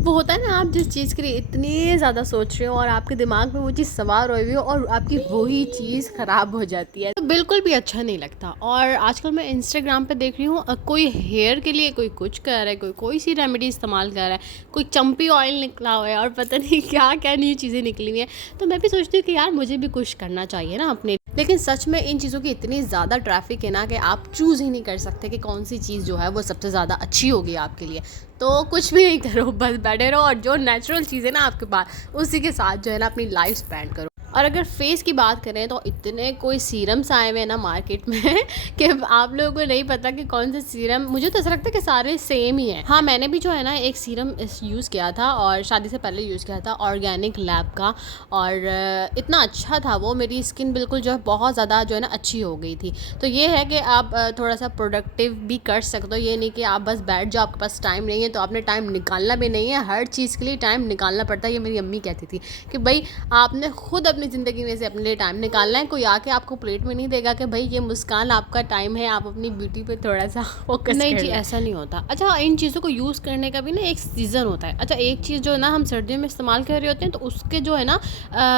वो होता है ना, आप जिस चीज़ के लिए इतने ज़्यादा सोच रहे हो और आपके दिमाग में वो चीज़ सवार हुई हो और आपकी वही चीज़ ख़राब हो जाती है, तो बिल्कुल भी अच्छा नहीं लगता। और आजकल मैं इंस्टाग्राम पे देख रही हूँ, कोई हेयर के लिए कोई कुछ कर रहा है, कोई कोई सी रेमेडी इस्तेमाल कर रहा है, कोई चंपी ऑयल निकला हुआ है और पता नहीं क्या क्या नई चीज़ें निकली हुई हैं। तो मैं भी सोचती हूँ कि यार मुझे भी कुछ करना चाहिए ना अपने। लेकिन सच में इन चीज़ों की इतनी ज़्यादा ट्रैफिक है ना कि आप चूज़ ही नहीं कर सकते कि कौन सी चीज़ जो है वो सबसे ज़्यादा अच्छी होगी आपके लिए। तो कुछ भी नहीं करो, बस बैठे रहो और जो नेचुरल चीज़ है ना आपके पास, उसी के साथ जो है ना अपनी लाइफ स्पेंड करो। और अगर फेस की बात करें तो इतने कोई सीरम्स आए हुए हैं ना मार्केट में कि आप लोगों को नहीं पता कि कौन सा सीरम, मुझे तो ऐसा लगता है कि सारे सेम ही हैं। हाँ, मैंने भी जो है ना एक सीरम यूज़ किया था और शादी से पहले यूज़ किया था, ऑर्गेनिक लैब का। और इतना अच्छा था वो, मेरी स्किन बिल्कुल जो है बहुत ज़्यादा जो है ना अच्छी हो गई थी। तो ये है कि आप थोड़ा सा प्रोडक्टिव भी कर सकते हो, ये नहीं कि आप बस बैठ जाओ, आपके पास टाइम नहीं है तो आपने टाइम निकालना भी नहीं है। हर चीज़ के लिए टाइम निकालना पड़ता है। ये मेरी अम्मी कहती थी कि भाई आपने खुद अपनी ज़िंदगी में से अपने लिए टाइम निकालना है, कोई आके आपको प्लेट में नहीं देगा कि भाई ये मुस्कान आपका टाइम है, आप अपनी ब्यूटी पे थोड़ा सा फोकस नहीं जी, ऐसा नहीं होता। अच्छा, इन चीज़ों को यूज़ करने का भी ना एक सीज़न होता है। अच्छा, एक चीज़ जो है ना हम सर्दियों में इस्तेमाल कर रहे होते हैं तो उसके जो है ना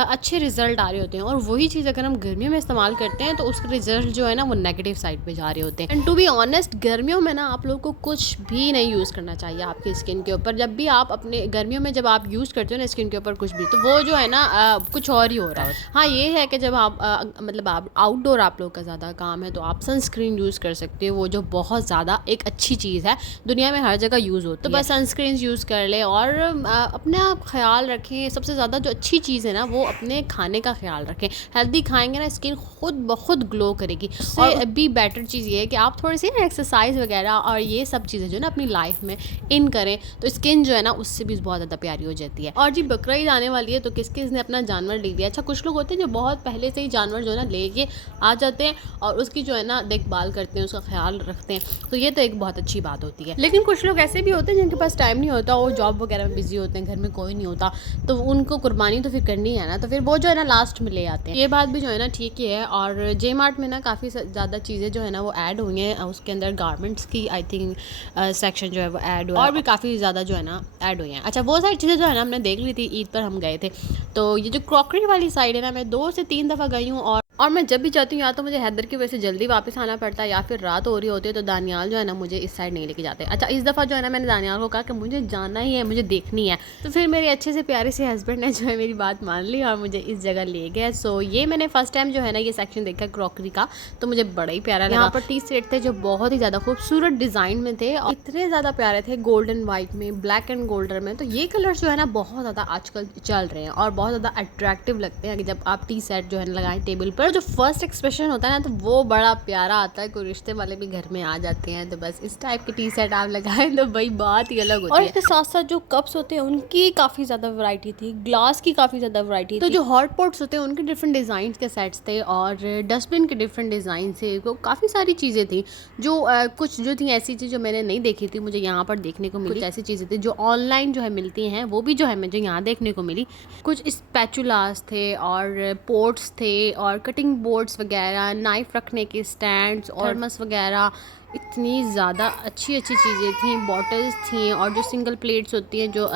अच्छे रिजल्ट आ रहे होते हैं, और वही चीज़ अगर हम गर्मियों में इस्तेमाल करते हैं तो उसके रिजल्ट जो है ना वो नेगेटिव साइड पे जा रहे होते हैं। एंड टू बी ऑनेस्ट, गर्मियों में ना आप लोगों को कुछ भी नहीं यूज़ करना चाहिए आपकी स्किन के ऊपर। जब भी आप अपने गर्मियों में जब आप यूज़ करते हो ना स्किन के ऊपर कुछ भी, तो वो जो है ना कुछ और ही हो रहा है। हाँ, ये है कि जब आप मतलब आप आउटडोर आप लोग का ज़्यादा काम है तो आप सनस्क्रीन यूज़ कर सकते हो, वो जो बहुत ज़्यादा एक अच्छी चीज़ है, दुनिया में हर जगह यूज़ होती है। तो बस सनस्क्रीन यूज़ कर ले और अपना ख्याल रखें। सबसे ज़्यादा जो अच्छी चीज़ है ना वो अपने खाने का ख्याल रखें। हेल्दी खाएंगे ना स्किन खुद ब खुद ग्लो करेगी। और भी बेटर चीज़ ये है कि आप थोड़ी सी ना एक्सरसाइज वगैरह और ये सब चीज़ें जो है ना अपनी लाइफ में इन करें तो स्किन जो है ना उससे भी बहुत ज़्यादा प्यारी हो जाती है। और जी बकरा ईद आने वाली है तो किस किस ने अपना जानवर ले लिया। अच्छा, कुछ लोग होते हैं जो बहुत पहले से ही जानवर जो है ना लेके आ जाते हैं और उसकी जो है ना देखभाल करते हैं, उसका ख्याल रखते हैं, तो ये तो एक बहुत अच्छी बात होती है। लेकिन कुछ लोग ऐसे भी होते हैं जिनके पास टाइम नहीं होता, वो जॉब वगैरह में बिजी होते हैं, घर में कोई नहीं होता, तो उनको कुर्बानी तो फिर करनी है ना, तो फिर वो जो है ना लास्ट में ले आते हैं। ये बात भी जो है ना ठीक ही है। और जे मार्ट में ना काफ़ी ज़्यादा चीज़ें जो है ना वो ऐड हुई हैं, उसके अंदर गारमेंट्स की आई थिंक सेक्शन जो है वो ऐड हुआ है, और भी काफ़ी ज़्यादा जो है ना ऐड हुई हैं। अच्छा, वो सारी चीज़ें जो है ना हमने देख ली थी, ईद पर हम गए थे। तो ये जो क्रॉकरी वाली साइड है ना, मैं 2 से 3 दफ़ा गई हूँ। और मैं जब भी जाती हूँ या तो मुझे हैदर की वजह से जल्दी वापस आना पड़ता है या फिर रात हो रही होती है, तो दानियाल जो है ना मुझे इस साइड नहीं लेके जाते। अच्छा, इस दफ़ा जो है ना मैंने दानियाल को कहा कि मुझे जाना ही है, मुझे देखनी है, तो फिर मेरे अच्छे से प्यारे से हस्बैंड ने जो है मेरी बात मान ली और मुझे इस जगह ले गए। सो ये मैंने फर्स्ट टाइम जो है ना ये सेक्शन देखा क्रॉकरी का, तो मुझे बड़ा ही प्यारा लगा। यहाँ पर टी सेट थे जो बहुत ही ज़्यादा खूबसूरत डिज़ाइन में थे और इतने ज़्यादा प्यारे थे, गोल्डन वाइट में, ब्लैक एंड गोल्डन में। तो ये कलर्स जो है ना बहुत ज़्यादा आजकल चल रहे हैं और बहुत ज़्यादा अट्रैक्टिव लगते हैं कि जब आप टी सेट जो है ना लगाएं टेबल पर। जो फर्स्ट एक्सप्रेशन होता है ना तो वो बड़ा प्यारा आता है, कोई रिश्ते वाले भी घर में आ जाते हैं तो बस इस टाइप की टी सेट आप लगाएं तो भाई बात ही अलग होती है। और इसके साथ साथ जो कप्स होते हैं उनकी काफ़ी ज़्यादा वैरायटी थी, ग्लास की काफ़ी ज़्यादा वैरायटी थी। तो जो हॉट पॉट्स होते हैं उनके डिफरेंट डिज़ाइन के सेट्स थे और डस्टबिन के डिफरेंट डिज़ाइन थे, तो काफ़ी सारी चीज़ें थी जो कुछ जो थी ऐसी चीज़ जो मैंने नहीं देखी थी, मुझे यहाँ पर देखने को मिली। कुछ ऐसी चीज़ें थी जो ऑनलाइन जो है मिलती हैं, वो भी जो है मुझे यहाँ देखने को मिली। कुछ स्पैचुलास थे और पोर्ट्स थे और कटिंग बोर्ड्स वगैरह, नाइफ रखने के स्टैंड्स और थर्मस वगैरह, इतनी ज़्यादा अच्छी अच्छी चीज़ें थी। बॉटल्स थी और जो सिंगल प्लेट्स होती हैं जो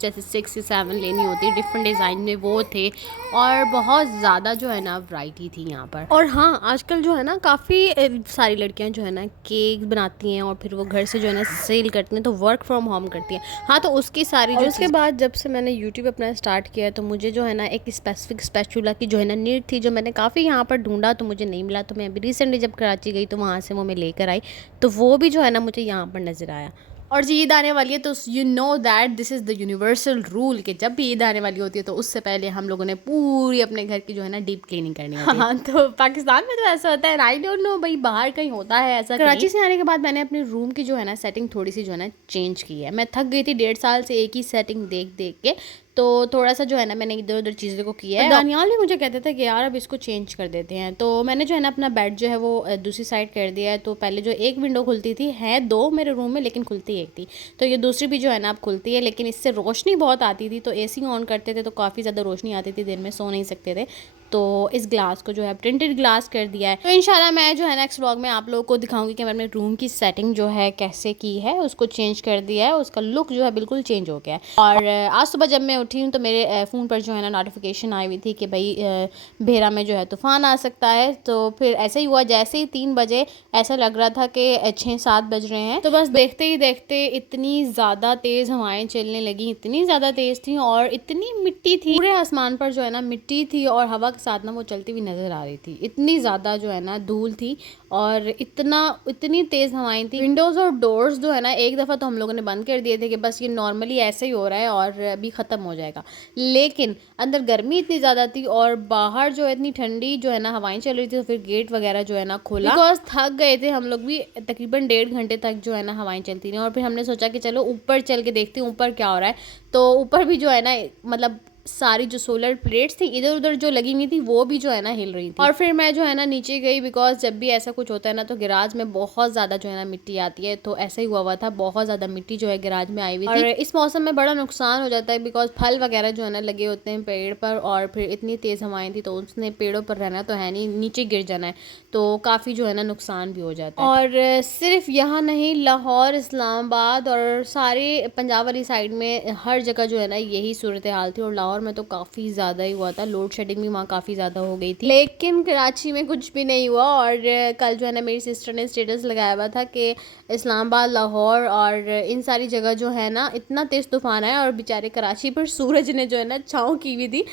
जैसे 6 से 7 लेनी होती है डिफरेंट डिज़ाइन में, वो थे। और बहुत ज़्यादा जो है ना वैरायटी थी यहाँ पर। और हाँ, आजकल जो है ना काफ़ी सारी लड़कियाँ जो है ना केक बनाती हैं और फिर वो घर से जो है ना सेल करती हैं, तो वर्क फ्रॉम होम करती हैं। हाँ, तो उसकी सारी जो उसके बाद जब से मैंने यूट्यूब अपना स्टार्ट किया तो मुझे जो है ना एक स्पेसिफिक स्पैचुला की जो है ना नीड थी, जो मैंने काफ़ी यहाँ पर ढूंढा तो मुझे नहीं मिला। तो मैं अभी रिसेंटली जब कराची गई तो वहाँ से वो मैं लेकर आई, तो वो भी जो है ना मुझे यहाँ पर नज़र आया। और जी ईद आने वाली है तो you know that this is the universal rule कि जब भी ईद आने वाली होती है तो उससे पहले हम लोगों ने पूरी अपने घर की जो है ना डीप क्लीनिंग करनी होती है। हाँ, तो पाकिस्तान में तो ऐसा होता है, आई डोंट नो भाई बाहर कहीं होता है ऐसा। कराची से आने के बाद मैंने अपने रूम की जो है ना सेटिंग थोड़ी सी जो है ना चेंज की है। मैं थक गई थी 1.5 साल से एक ही सेटिंग देख देख के, तो थोड़ा सा जो है ना मैंने इधर उधर चीज़ों को किया है। दानियाल भी मुझे कहते थे कि यार अब इसको चेंज कर देते हैं, तो मैंने जो है ना अपना बेड जो है वो दूसरी साइड कर दिया है। तो पहले जो एक विंडो खुलती थी, है 2 मेरे रूम में लेकिन खुलती एक थी, तो ये दूसरी भी जो है ना अब खुलती है। लेकिन इससे रोशनी बहुत आती थी, तो एसी ऑन करते थे तो काफ़ी ज़्यादा रोशनी आती थी, दिन में सो नहीं सकते थे। तो इस ग्लास को जो है प्रिंटेड ग्लास कर दिया है। तो इंशाल्लाह मैं जो है नेक्स्ट व्लॉग में आप लोगों को दिखाऊंगी कि मैंने रूम की सेटिंग जो है कैसे की है, उसको चेंज कर दिया है, उसका लुक जो है बिल्कुल चेंज हो गया है। और आज सुबह जब मैं उठी हूँ तो मेरे फ़ोन पर जो है ना नोटिफिकेशन आई हुई थी कि भाई भेरा में जो है तूफ़ान आ सकता है। तो फिर ऐसे ही हुआ, जैसे ही 3 बजे ऐसा लग रहा था कि 6-7 बज रहे हैं, तो बस देखते ही देखते इतनी ज़्यादा तेज़ हवाएं चलने लगी, इतनी ज़्यादा तेज़ थी और इतनी मिट्टी थी पूरे आसमान पर जो है ना, मिट्टी थी और हवा के साथ ना वो चलती हुई नज़र आ रही थी। इतनी ज़्यादा जो है ना धूल थी और इतनी तेज़ हवाएं थी। विंडोज़ और डोर्स जो है ना एक दफ़ा तो हम लोगों ने बंद कर दिए थे कि बस ये नॉर्मली ऐसे ही हो रहा है और अभी ख़त्म हो जाएगा, लेकिन अंदर गर्मी इतनी ज़्यादा थी और बाहर जो है इतनी ठंडी जो है ना हवाएं चल रही थी। तो फिर गेट वगैरह जो है ना खोला, बिकॉज थक गए थे हम लोग भी, तकरीबन 1.5 घंटे तक जो है ना हवाएं चलती रही। और फिर हमने सोचा कि चलो ऊपर चल के देखते हैं ऊपर क्या हो रहा है। तो ऊपर भी जो है ना मतलब सारी जो सोलर प्लेट्स थी इधर उधर जो लगी हुई थी वो भी जो है ना हिल रही थी। और फिर मैं जो है ना नीचे गई, बिकॉज जब भी ऐसा कुछ होता है ना तो गैराज में बहुत ज़्यादा जो है ना मिट्टी आती है। तो ऐसा ही हुआ था, बहुत ज़्यादा मिट्टी जो है गैराज में आई हुई थी। और इस मौसम में बड़ा नुकसान हो जाता है, बिकॉज फल वगैरह जो है ना लगे होते हैं पेड़ पर और फिर इतनी तेज़ हवाएं थी तो उसने पेड़ों पर रहना तो है नहीं, नीचे गिर जाना है, तो काफ़ी जो है ना नुकसान भी हो जाता है। और सिर्फ यहाँ नहीं, लाहौर, इस्लामाबाद और सारे पंजाब वाली साइड में हर जगह जो है ना यही सूरत हाल थी। और लाहौर में तो काफ़ी ज़्यादा ही हुआ था, लोड शेडिंग भी वहाँ काफ़ी ज़्यादा हो गई थी। लेकिन कराची में कुछ भी नहीं हुआ। और कल जो है ना मेरी सिस्टर ने स्टेटस लगाया हुआ था कि इस्लामाबाद, लाहौर और इन सारी जगह जो है ना इतना तेज़ तूफान आया और बेचारे कराची पर सूरज ने जो है ना छाँव की हुई थी,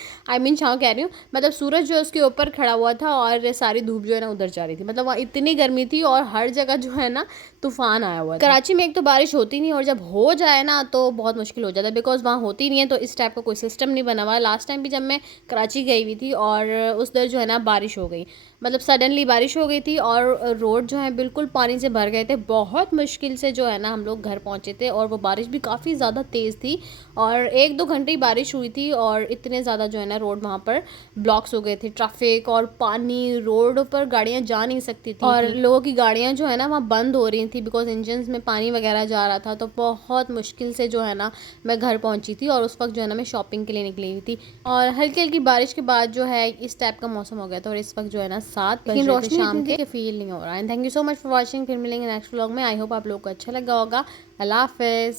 छाँव कह रही हूँ, मतलब सूरज जो है उसके ऊपर खड़ा हुआ था और सारी धूप जो है ना उधर जा रही थी। मतलब वहाँ इतनी गर्मी थी और हर जगह जो है ना तूफान आया हुआ था। कराची में एक तो बारिश होती नहीं और जब हो जाए ना तो बहुत मुश्किल हो जाता है, बिकॉज वहाँ होती नहीं है, तो इस टाइप का कोई सिस्टम नहीं बना हुआ। लास्ट टाइम भी जब मैं कराची गई हुई थी और उस दर जो है ना बारिश हो गई, मतलब सडनली बारिश हो गई थी और रोड जो है बिल्कुल पानी से भर गए थे। बहुत मुश्किल से जो है ना हम लोग घर पहुँचे थे और वो बारिश भी काफ़ी ज़्यादा तेज़ थी और 1-2 घंटे ही बारिश हुई थी और इतने ज़्यादा जो है ना रोड वहाँ पर ब्लॉक्स हो गए थे, ट्रैफिक और पानी, रोड पर गाड़ियाँ जा नहीं सकती थी और लोगों की गाड़ियाँ जो है ना वहाँ बंद हो रही थी, बिकॉज इंजन में पानी वगैरह जा रहा था। तो बहुत मुश्किल से जो है ना मैं घर पहुँची थी और उस वक्त जो है ना मैं शॉपिंग के लिए निकली हुई थी। और हल्की हल्की बारिश के बाद जो है इस टाइप का मौसम हो गया था और इस वक्त जो है ना 7 बजे रोशनी शाम के फील नहीं हो रहा है। Thank you so much for watching. फिर मिलेंगे नेक्स्ट व्लॉग में। आई होप आप लोगों को अच्छा लगा होगा। अल्लाह हाफिज़।